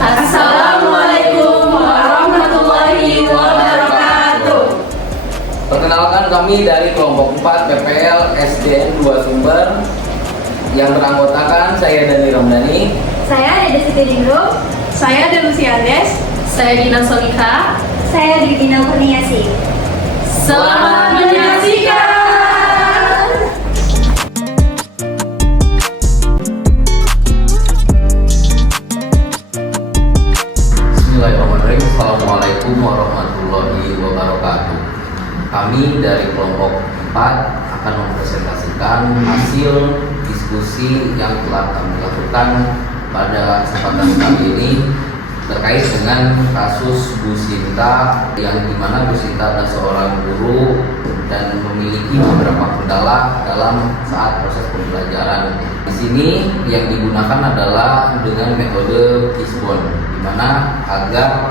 Assalamualaikum warahmatullahi wabarakatuh. Perkenalkan, kami dari kelompok 4 PPL SDN 2 Sumber yang beranggotakan saya Dani Romdani, Saya Dede Siti Dingrum, Saya Delusi Ades, saya Dina Solika. saya Dina Kurniasi. Selamat menyaksikan. Bismillahirrahmanirrahim. Assalamualaikum warahmatullahi wabarakatuh. Kami dari kelompok 4 akan mempresentasikan hasil diskusi yang telah kami lakukan pada kesempatan kali ini terkait dengan kasus Bu Sinta, yang dimana Bu Sinta adalah seorang guru dan memiliki beberapa kendala dalam saat proses pembelajaran. Di sini yang digunakan adalah dengan metode Kisbon, di mana agar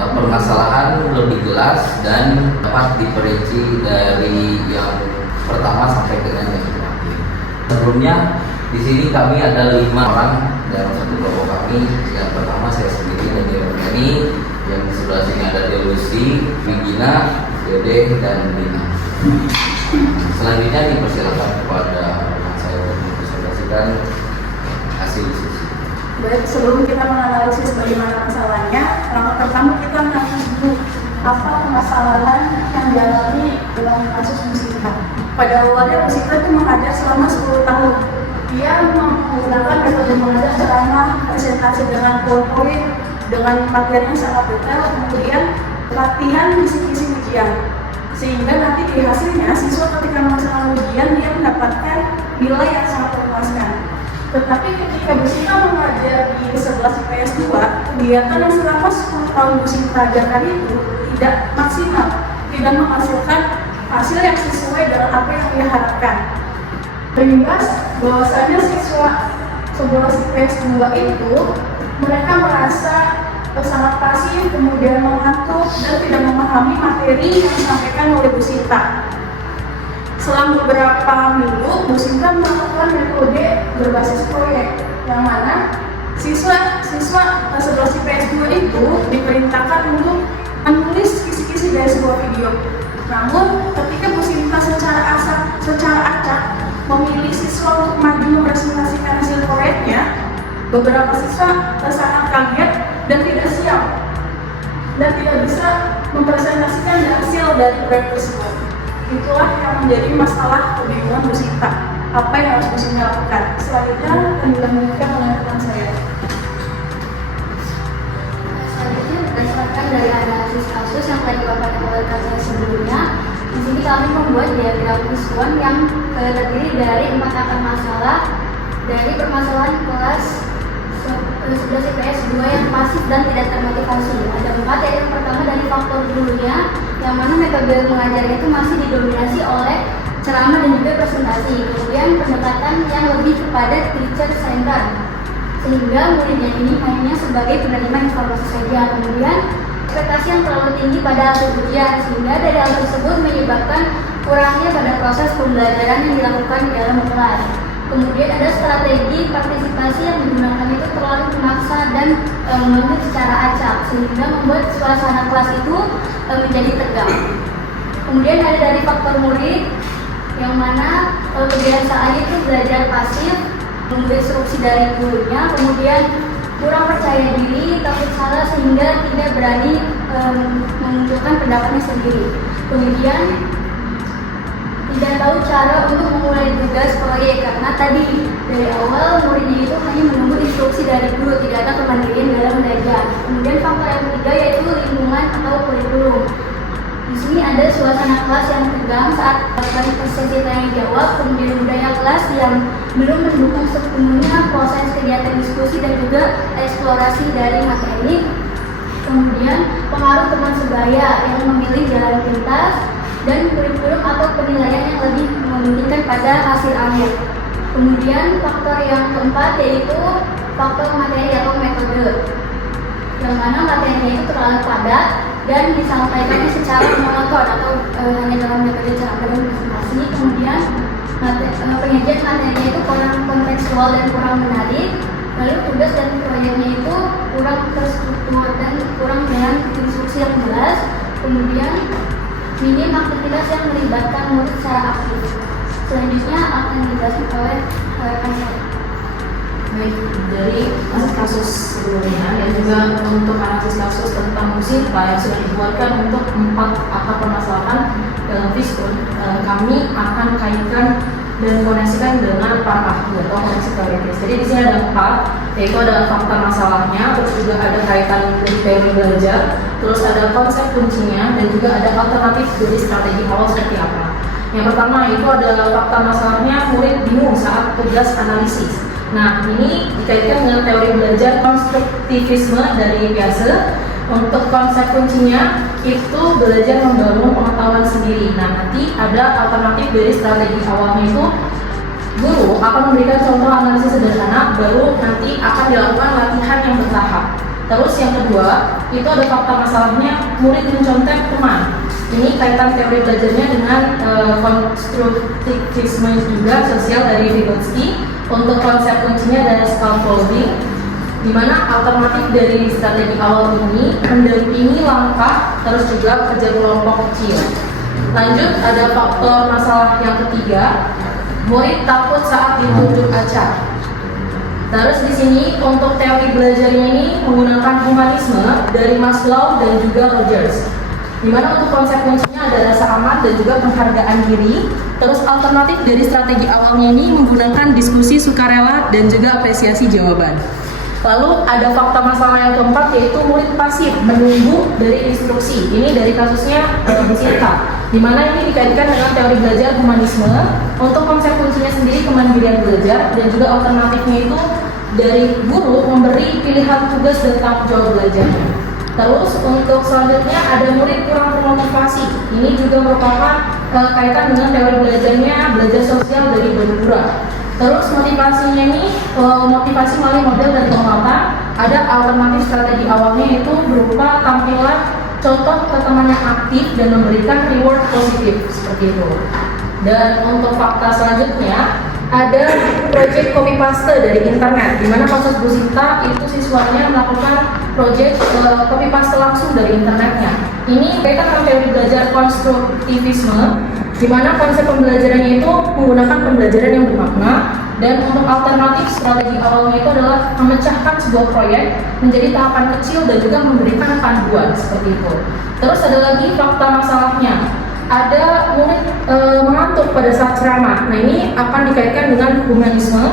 permasalahan lebih jelas dan dapat diperinci dari yang pertama sampai dengan yang terakhir. Sebelumnya di sini kami ada 5 orang dalam satu kelompok kami. Yang pertama saya sendiri dan Romdani, yang di sebelah sini ada Delusi, Regina, Dede, dan Dina. Selanjutnya dipersilakan kepada saya untuk mempresentasikan hasil diskusi. Baik, sebelum kita menganalisis bagaimana masalahnya, langkah pertama kita mengenai dulu apa permasalahan yang dialami dalam kasus Bu Sinta. Pada awalnya Bu Sinta itu mengajar selama 10 tahun. Dia menggunakan metode mengajar ceramah, presentasi dengan PowerPoint, dengan materi yang sangat detail, kemudian latihan kisi-kisi ujian. Sehingga nanti di hasilnya siswa ketika melaksanakan ujian dia mendapatkan nilai yang sangat memuaskan. Tetapi ketika Bu Sinta mengajar di 11 IPS 2, kegiatan yang selama 10 tahun Bu Sinta ajarkan itu tidak maksimal, tidak menghasilkan hasil yang sesuai dengan apa yang dia harapkan. Berimbas bahwasanya siswa 11 IPS 2 itu mereka merasa sangat pasif, kemudian mengantuk dan tidak memahami materi yang disampaikan oleh Bu Sinta. Selang beberapa minggu, Bu Sinta melakukan metode berbasis proyek, yang mana siswa 11 IPS 2 itu diperintahkan untuk menulis kisi-kisi dari sebuah video. Namun, ketika Bu Sinta secara acak memilih siswa untuk maju mempresentasikan hasil proyeknya, beberapa siswa sangat kaget dan tidak siap dan tidak bisa mempresentasikan hasil dari proyek tersebut. Itulah yang menjadi masalah kebingungan Bu Sinta. Apa yang harus Bu Sinta lakukan? Selanjutnya akan dilanjutkan oleh rekan saya. Selanjutnya berdasarkan dari analisis kasus yang telah dilakukan oleh rekan saya sebelumnya, di sini kami membuat diagram Kisbon yang terdiri dari 4 akar masalah dari permasalahan kelas 11 IPS 2 yang pasif dan tidak termotivasi. Ada 4, yaitu yang pertama dari faktor dulunya, yang mana metode mengajarnya itu masih didominasi oleh ceramah dan juga presentasi. Kemudian pendekatan yang lebih kepada teacher center, sehingga muridnya ini hanya sebagai penerima informasi saja. Kemudian ekspektasi yang terlalu tinggi pada hasil ujian, sehingga dari hal tersebut menyebabkan kurangnya pada proses pembelajaran yang dilakukan di dalam kelas. Kemudian ada strategi partisipasi yang digunakan itu terlalu memaksa dan membentuk secara acak, sehingga membuat suasana kelas itu menjadi tegang. Kemudian ada dari faktor murid, yang mana kebiasaannya itu belajar pasif, menunggu instruksi dari gurunya, kemudian kurang percaya diri, takut salah sehingga tidak berani memunculkan pendapatnya sendiri. Kemudian tidak tahu cara untuk memulai tugas proyek, karena tadi dari awal muridnya itu hanya menunggu instruksi dari guru, tidak ada kemandirian dalam belajar. Kemudian faktor yang ketiga yaitu lingkungan atau kurikulum. Di sini ada suasana kelas yang tegang saat melakukan sesi tanya jawab, kemudian budaya kelas yang belum mendukung sepenuhnya proses kegiatan diskusi dan juga eksplorasi dari materi. Kemudian pengaruh teman sebaya yang memilih jalan pintas, dan kurikulum atau penilaian yang lebih mementingkan pada hasil akhir. Kemudian faktor yang keempat yaitu faktor materi atau metode, yang mana materinya itu terlalu padat dan disampaikannya secara monoton atau hanya dalam metode ceramah dan presentasi. Kemudian penyajian materinya itu kurang kontekstual dan kurang menarik. Lalu tugas dan proyeknya itu kurang terstruktur dan kurang dengan instruksi yang jelas. Kemudian minim aktivitas yang melibatkan murid secara aktif. Selanjutnya akan dijelaskan oleh rekan saya. Baik, dari kasus sebelumnya dan juga untuk analisis kasus tentang musibah yang sudah dibuatkan untuk 4 akar permasalahan dalam Fiskun, kami akan kaitkan dan koneksikan dengan para ahli atau koneksi teoritis. Jadi di sini ada 4, yaitu ada fakta masalahnya, terus juga ada kaitan dari teori belajar, terus ada konsep kuncinya, dan juga ada alternatif dari strategi awal seperti apa. Yang pertama itu adalah fakta masalahnya, murid bingung saat tugas analisis. Nah, ini dikaitkan dengan teori belajar konstruktivisme dari Piaget. Untuk konsep kuncinya itu belajar membangun pengetahuan sendiri. Nah, nanti ada alternatif dari strategi awalnya itu guru akan memberikan contoh analisis sederhana, baru nanti akan dilakukan latihan yang bertahap. Terus yang kedua, itu ada fakta masalahnya, murid mencontek teman. Ini kaitan teori belajarnya dengan konstruktivisme juga sosial dari Vygotsky. Untuk konsep kuncinya ada scaffolding, di mana alternatif dari strategi awal ini mendampingi langkah terus juga kerja kelompok kecil. Lanjut, ada faktor masalah yang ketiga, murid takut saat ditunjuk acak. Terus di sini untuk teori belajarnya ini menggunakan humanisme dari Maslow dan juga Rogers. Di mana untuk konsep kuncinya ada rasa aman dan juga penghargaan diri. Terus alternatif dari strategi awalnya ini menggunakan diskusi sukarela dan juga apresiasi jawaban. Lalu ada fakta masalah yang keempat, yaitu murid pasif menunggu dari instruksi. Ini dari kasusnya Sinta, di mana ini dikaitkan dengan teori belajar humanisme. Untuk konsep kuncinya sendiri kemandirian belajar, dan juga alternatifnya itu dari guru memberi pilihan tugas dan tanggung jawab belajarnya. Terus untuk selanjutnya ada murid kurang termotivasi. Ini juga merupakan kaitan dengan teori belajarnya belajar sosial dari Bandura. Terus motivasinya ini motivasi melalui model dan penguatan. Ada alternatif strategi awalnya itu berupa tampilan contoh ke teman yang aktif dan memberikan reward positif seperti itu. Dan untuk fakta selanjutnya ada project copy paste dari internet, di mana kasus Bu Sinta itu siswanya melakukan project copy paste langsung dari internetnya. Ini kaitan dengan teori belajar konstruktivisme, di mana konsep pembelajarannya itu menggunakan pembelajaran yang bermakna. Dan untuk alternatif strategi awalnya itu adalah memecahkan sebuah proyek menjadi tahapan kecil dan juga memberikan panduan seperti itu. Terus ada lagi fakta masalahnya, ada murid mengantuk pada saat ceramah. Nah, ini akan dikaitkan dengan humanisme.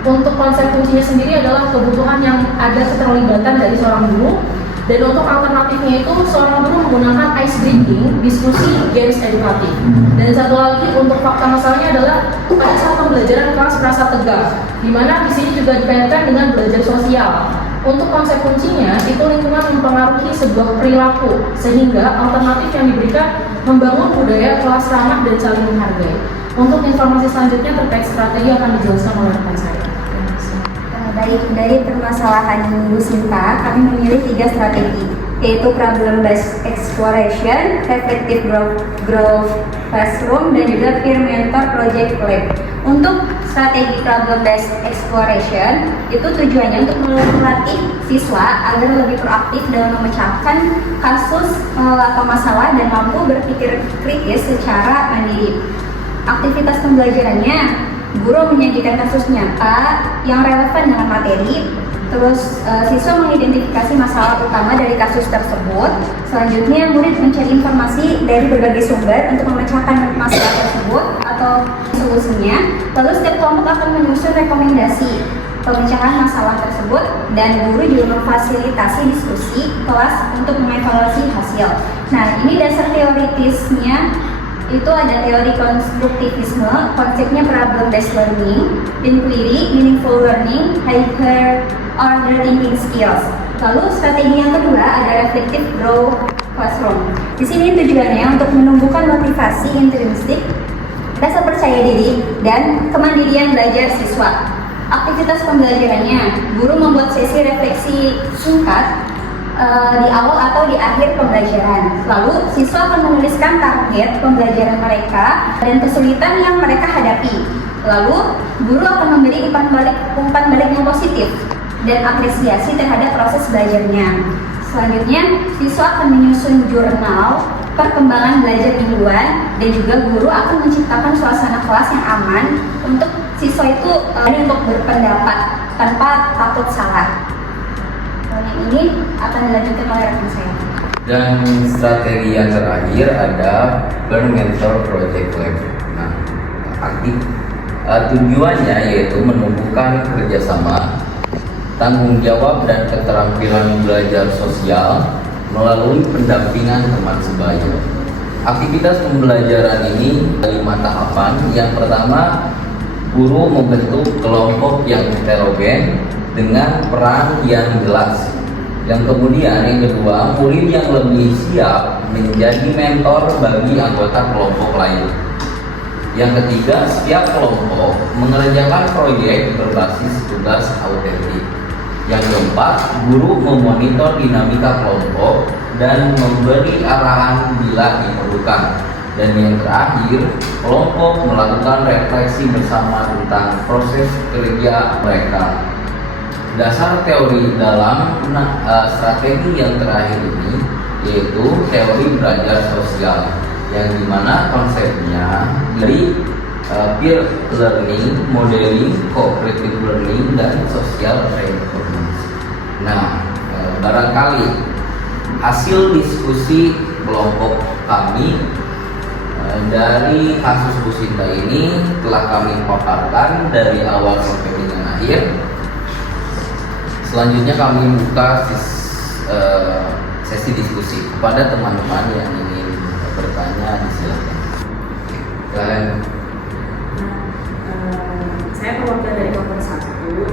Untuk konsep kuncinya sendiri adalah kebutuhan yang ada keterlibatan dari seorang guru. Dan untuk alternatifnya itu seorang guru menggunakan ice breaking, diskusi, games edukatif. Dan satu lagi untuk fakta masalahnya adalah pada saat pembelajaran kelas merasa tegang, di mana di sini juga dikaitkan dengan belajar sosial. Untuk konsep kuncinya itu lingkungan mempengaruhi sebuah perilaku, sehingga alternatif yang diberikan membangun budaya kelas ramah dan saling menghargai. Untuk informasi selanjutnya terkait strategi akan dijelaskan oleh rekan saya. Baik, dari permasalahan Bu Sinta, kami memilih 3 strategi, yaitu problem based exploration, reflective growth classroom, dan juga peer mentor project lab. Untuk strategi problem based exploration itu tujuannya untuk melatih siswa agar lebih proaktif dalam memecahkan kasus atau masalah dan mampu berpikir kritis secara mandiri. Aktivitas pembelajarannya, guru menyajikan kasus nyata yang relevan dengan materi, terus siswa mengidentifikasi masalah utama dari kasus tersebut. Selanjutnya murid mencari informasi dari berbagai sumber untuk memecahkan masalah tersebut atau solusinya. Lalu setiap kelompok akan menyusun rekomendasi pemecahan masalah tersebut, dan guru juga memfasilitasi diskusi kelas untuk mengevaluasi hasil. Nah, ini dasar teoritisnya. Itu ada teori konstruktivisme, konsepnya problem based learning, inquiry, meaningful learning, higher order thinking skills. Lalu strategi yang kedua ada reflective growth classroom. Di sini tujuannya untuk menumbuhkan motivasi intrinsik, rasa percaya diri, dan kemandirian belajar siswa. Aktivitas pembelajarannya, guru membuat sesi refleksi singkat di awal atau di akhir pembelajaran. Lalu siswa akan menuliskan target pembelajaran mereka dan kesulitan yang mereka hadapi. Lalu guru akan memberi umpan balik yang positif. dan apresiasi terhadap proses belajarnya. Selanjutnya, siswa akan menyusun jurnal perkembangan belajar mingguan dan juga guru akan menciptakan suasana kelas yang aman untuk siswa itu untuk berpendapat tanpa takut salah. Yang ini akan dilanjutkan oleh rekan saya. Dan strategi yang terakhir ada Learn Mentor Project Lab. Nah, tujuannya yaitu menumbuhkan kerjasama, tanggung jawab dan keterampilan belajar sosial melalui pendampingan teman sebaya. Aktivitas pembelajaran ini 5 tahapan. Yang pertama, guru membentuk kelompok yang heterogen dengan peran yang jelas. Yang kemudian yang kedua, murid yang lebih siap menjadi mentor bagi anggota kelompok lain. Yang ketiga, setiap kelompok mengerjakan proyek berbasis tugas autentik. Yang keempat, guru memonitor dinamika kelompok dan memberi arahan bila diperlukan. Dan yang terakhir, kelompok melakukan refleksi bersama tentang proses kerja mereka. Dasar teori dalam strategi yang terakhir ini yaitu teori belajar sosial, yang dimana konsepnya dari peer learning, modeling, cooperative learning, dan social reinforcement. Nah, barangkali hasil diskusi kelompok kami dari kasus Bu Sinta ini telah kami paparkan dari awal sampai dengan akhir. Selanjutnya kami buka sesi diskusi kepada teman-teman yang ingin bertanya, disilakan. Dan Saya perwakilan dari kelompok 1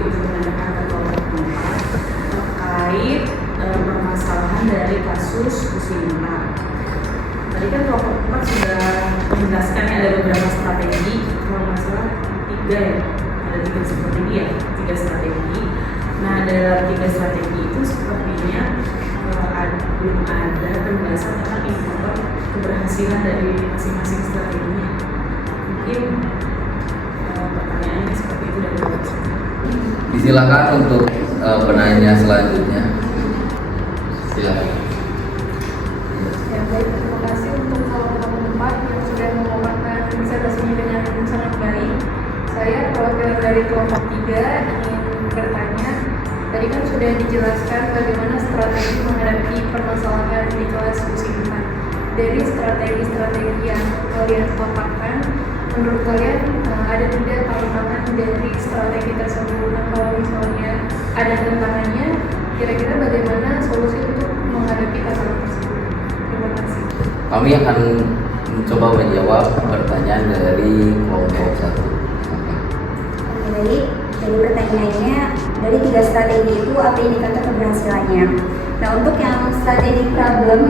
ingin menanyakan ke kelompok 4 terkait permasalahan dari kasus Bu Sinta. Tadi kan kelompok 4 sudah menjelaskan ada beberapa strategi, kalau nggak salah 3 ya, ada 3 strategi ya, 3 strategi. Nah, dalam 3 strategi itu sepertinya belum ada penjelasan tentang indikator keberhasilan dari masing-masing strateginya. Mungkin pertanyaannya seperti itu dari Bapak. disilakan untuk penanya selanjutnya. Silakan. Ya, baik, terima kasih untuk kelompok 4 yang sudah memaparkan presentasinya dengan sangat baik. Saya perwakilan dari kelompok 3 ingin bertanya. Tadi kan sudah dijelaskan bagaimana strategi menghadapi permasalahan di kelas Bu Sinta. Dari strategi-strategi yang kalian paparkan, menurut kalian ada tidak tantangan dari strategi tersebut? Nah, kalau misalnya ada tantangannya, kira-kira bagaimana solusi untuk menghadapi tantangan tersebut? Terima kasih. Kami akan mencoba menjawab pertanyaan dari kelompok 1. Baik, dari pertanyaannya, dari 3 strategi itu apa indikator keberhasilannya? Nah, untuk yang strategi problem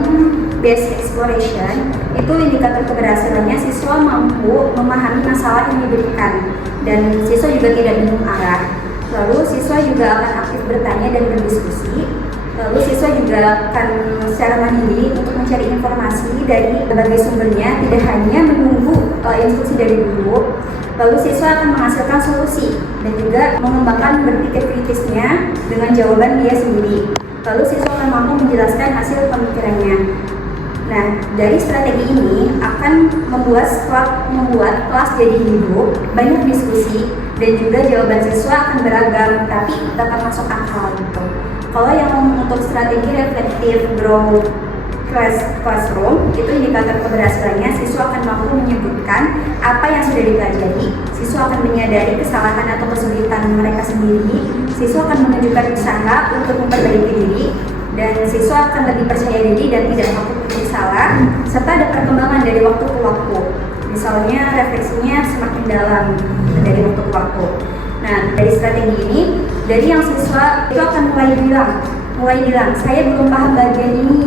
based exploration, itu indikator keberhasilannya siswa mampu memahami masalah yang diberikan dan siswa juga tidak bingung arah. Lalu siswa juga akan aktif bertanya dan berdiskusi. Lalu siswa juga akan secara mandiri untuk mencari informasi dari berbagai sumbernya, tidak hanya menunggu instruksi dari guru. Lalu siswa akan menghasilkan solusi dan juga mengembangkan berpikir kritisnya dengan jawaban dia sendiri. Lalu siswa akan mampu menjelaskan hasil pemikirannya. Nah, dari strategi ini akan membuat kelas jadi hidup, banyak diskusi, dan juga jawaban siswa akan beragam, tapi tetap masuk akal gitu. Kalau yang untuk strategi reflective growth classroom, itu indikator keberhasilannya siswa akan mampu menyebutkan apa yang sudah dipelajari, siswa akan menyadari kesalahan atau kesulitan mereka sendiri, siswa akan menunjukkan usaha untuk memperbaiki diri, dan siswa akan lebih percaya diri dan tidak takut untuk salah, serta ada perkembangan dari waktu ke waktu. Misalnya refleksinya semakin dalam dari waktu ke waktu. Nah, dari strategi ini, dari yang siswa itu akan mulai bilang, saya belum paham bagian ini.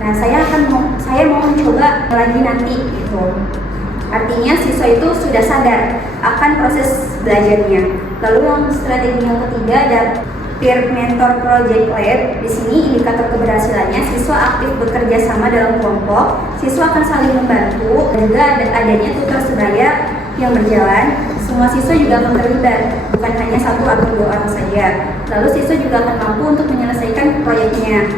Nah, saya mau mencoba lagi nanti gitu. Artinya siswa itu sudah sadar akan proses belajarnya. Lalu yang strategi yang ketiga ada peer mentor project lab. Di sini indikator keberhasilannya siswa aktif bekerja sama dalam kelompok, siswa akan saling membantu, dan juga adanya tutor sebaya yang berjalan. Semua siswa juga akan terlibat, bukan hanya satu atau dua orang saja. Lalu siswa juga akan mampu untuk menyelesaikan proyeknya.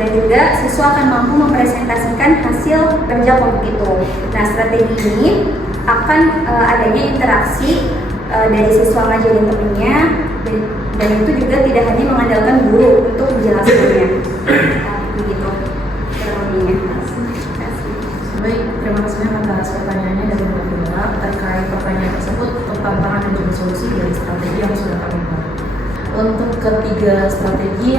Dan juga siswa akan mampu mempresentasikan hasil kerja kelompok itu. Nah, strategi ini akan adanya interaksi dari siswa ngajarin temennya, dan itu juga tidak hanya mengandalkan guru untuk menjelaskannya. Begitu kurang lebihnya. Baik, terima kasih atas pertanyaannya dari Mbak Villa terkait pertanyaan tersebut untuk tantangan dan juga solusi dari strategi yang sudah kami buat. Untuk ketiga strategi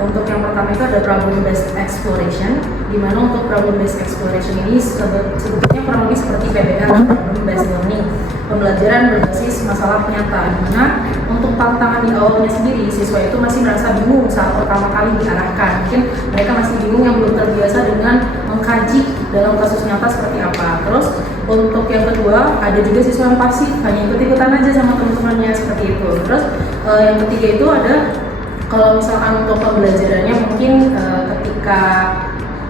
untuk yang pertama itu ada problem based exploration, di mana untuk problem based exploration ini sebetulnya kurang lebih seperti PBL atau problem based learning, pembelajaran berbasis masalah nyata, di mana untuk tantangan di awalnya sendiri siswa itu masih merasa bingung saat pertama kali diarahkan. Mungkin mereka masih bingung yang belum terbiasa dengan mengkaji dalam kasus nyata seperti apa. Terus untuk yang kedua ada juga siswa yang pasif, hanya ikut-ikutan aja sama teman-temannya seperti itu. Terus yang ketiga itu ada kalau misalkan untuk pembelajarannya mungkin ketika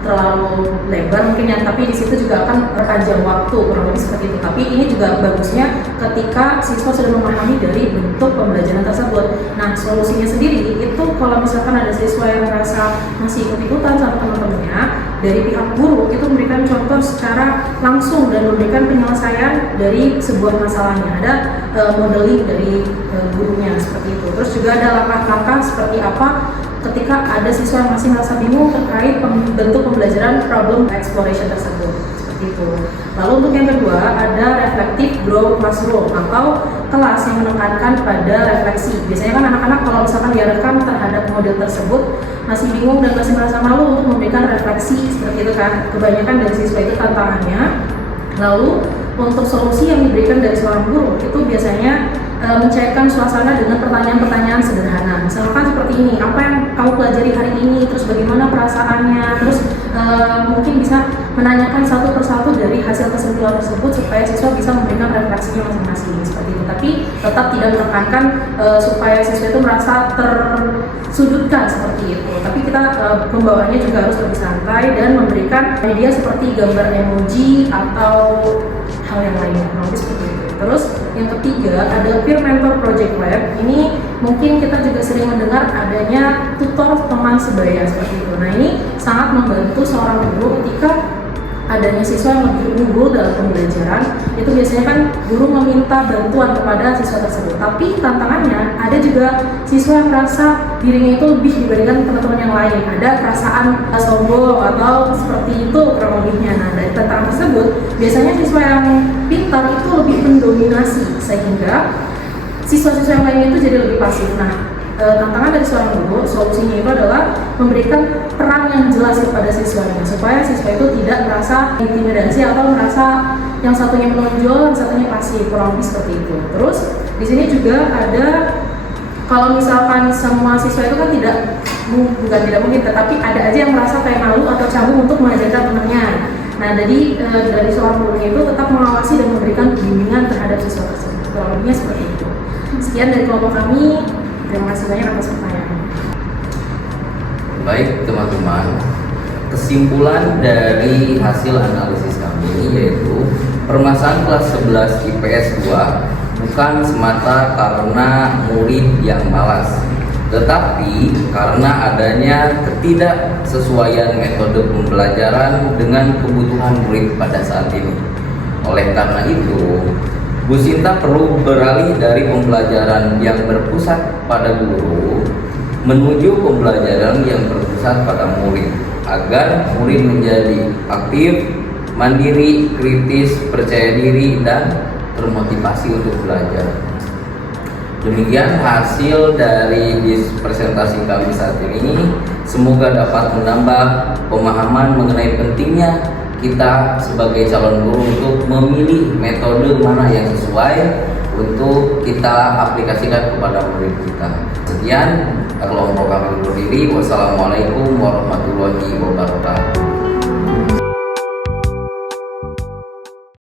terlalu lebar mungkin ya, tapi di situ juga akan berpanjang waktu kurang lebih seperti itu. Tapi ini juga bagusnya ketika siswa sudah memahami dari bentuk pembelajaran tersebut. Nah, solusinya sendiri itu kalau misalkan ada siswa yang merasa masih ikut-ikutan sama teman-temannya, dari pihak guru itu memberikan contoh secara langsung dan memberikan penyelesaian dari sebuah masalahnya. Ada modeling dari gurunya seperti itu. Terus juga ada langkah-langkah seperti apa ketika ada siswa yang masih merasa bingung terkait bentuk pembelajaran problem exploration tersebut, seperti itu. Lalu untuk yang kedua ada reflective growth classroom atau kelas yang menekankan pada refleksi. Biasanya kan anak-anak kalau misalkan diarahkan terhadap model tersebut masih bingung dan masih merasa malu untuk memberikan refleksi seperti itu kan. Kebanyakan dari siswa itu tantangannya. Lalu untuk solusi yang diberikan dari seorang guru itu biasanya mencairkan suasana dengan pertanyaan-pertanyaan sederhana. Misalkan seperti ini, apa yang kamu pelajari hari ini, terus bagaimana perasaannya, terus mungkin bisa menanyakan satu persatu dari hasil kesimpulan tersebut supaya siswa bisa memberikan refleksinya masing-masing seperti itu. Tapi tetap tidak menekankan supaya siswa itu merasa tersudutkan seperti itu. Tapi kita pembawaannya juga harus lebih santai dan memberikan media seperti gambar emoji atau hal yang lainnya, kurang seperti itu. Terus yang ketiga ada peer mentor project lab. Ini mungkin kita juga sering mendengar adanya tutor teman sebaya seperti itu. Nah, ini sangat membantu seorang guru ketika adanya siswa yang lebih unggul dalam pembelajaran. Itu biasanya kan guru meminta bantuan kepada siswa tersebut. Tapi tantangannya ada juga siswa yang merasa dirinya itu lebih dibandingkan teman-teman yang lain. Ada perasaan sombong atau seperti itu kurang lebihnya. Nah, dari tantangan tersebut biasanya siswa yang pintar itu lebih mendominasi sehingga siswa-siswa yang lain itu jadi lebih pasif. Nah, tantangan dari seorang guru, solusinya itu adalah memberikan peran yang jelas kepada siswanya supaya siswa itu tidak merasa intimidasi atau merasa yang satunya menonjol, yang satunya pasif, kurang lebih seperti itu. Terus di sini juga ada kalau misalkan semua siswa itu kan bukan tidak mungkin, tetapi ada aja yang merasa kayak malu atau canggung untuk mengajarkan temannya. Nah, jadi dari seorang gurunya itu tetap mengawasi dan memberikan bimbingan terhadap siswa tersebut. Kurang lebihnya seperti itu. Sekian dari kelompok kami. Terima kasih banyak atas pertanyaan. Baik teman-teman, kesimpulan dari hasil analisis kami yaitu permasalahan kelas 11 IPS 2 bukan semata karena murid yang malas, tetapi karena adanya ketidaksesuaian metode pembelajaran dengan kebutuhan murid pada saat ini. Oleh karena itu, Bu Sinta perlu beralih dari pembelajaran yang berpusat pada guru menuju pembelajaran yang berpusat pada murid agar murid menjadi aktif, mandiri, kritis, percaya diri, dan termotivasi untuk belajar. Demikian hasil dari presentasi kami saat ini. Semoga dapat menambah pemahaman mengenai pentingnya kita sebagai calon guru untuk memilih metode mana yang sesuai untuk kita aplikasikan kepada murid kita. Sekian kelompok kami undur diri. Wassalamualaikum warahmatullahi wabarakatuh.